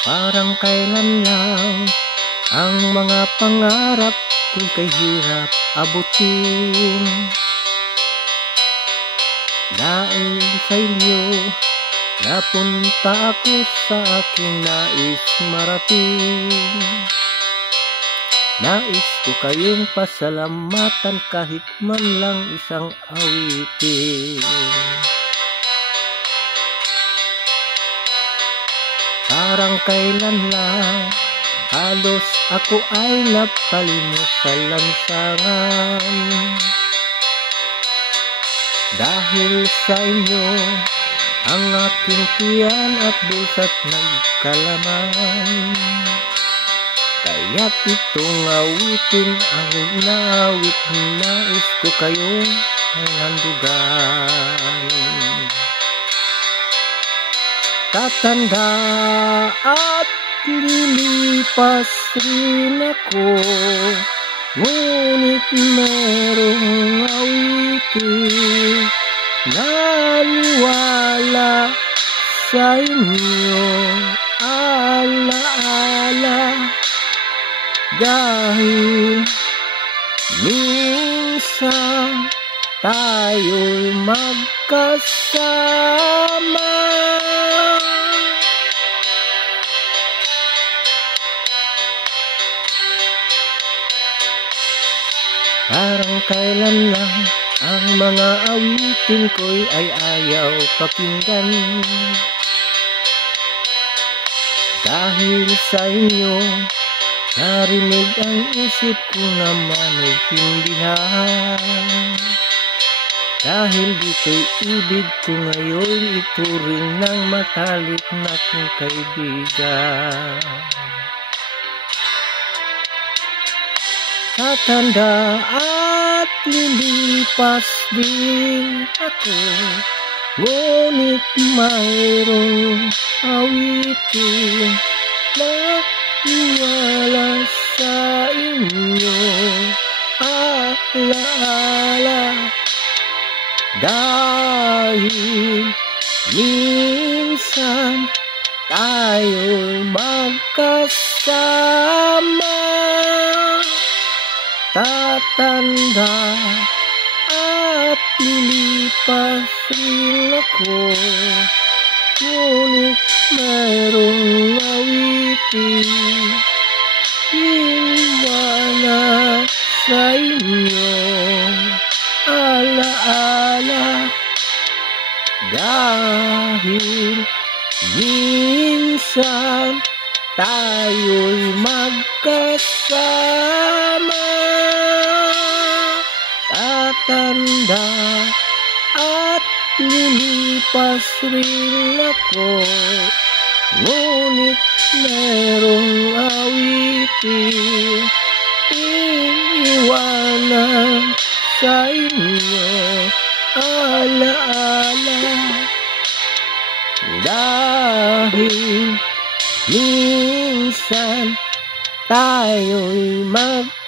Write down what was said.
Parang kailan lang ang mga pangarap ko'y kahirap abutin. Dahil sa inyo, napunta ako sa aking nais marating. Nais ko kayong pasalamatan kahit man lang isang awitin. Parang kailan lang halos ako ay napalimot sa lansangan. Dahil sa inyo, ang aking tiyan at bulsa't nagkalaman. Kaya't itong awitin ang inawit, nais ko kayong handugan. Tatanda at lilipas rin ako, ngunit merong awitin naniwala sa inyo, alaala. Dahil minsan tayo'y magkasama. Parang kailan lang ang mga awitin ko'y ay ayaw pakinggan. Dahil sa inyo, narinig ang isip ko naman ay tindihan. Dahil dito'y ibig ko ngayon ituring ng matalik na kong kaibigan. Tatanda at lilipas din ako, ngunit mayroong awitin na iwala sa inyo, alaala. Dahil minsan tayo'y magkasama. Tatanda at lilipas rin ako, ngunit mayroong awitin iwala sa inyo, alaala. Dahil minsan tayo'y magkasama. Tatanda at lilipas rin ako, ngunit merong awitin iiwanan sa inyo, alaala. Dahil minsan tayo'y magkasama.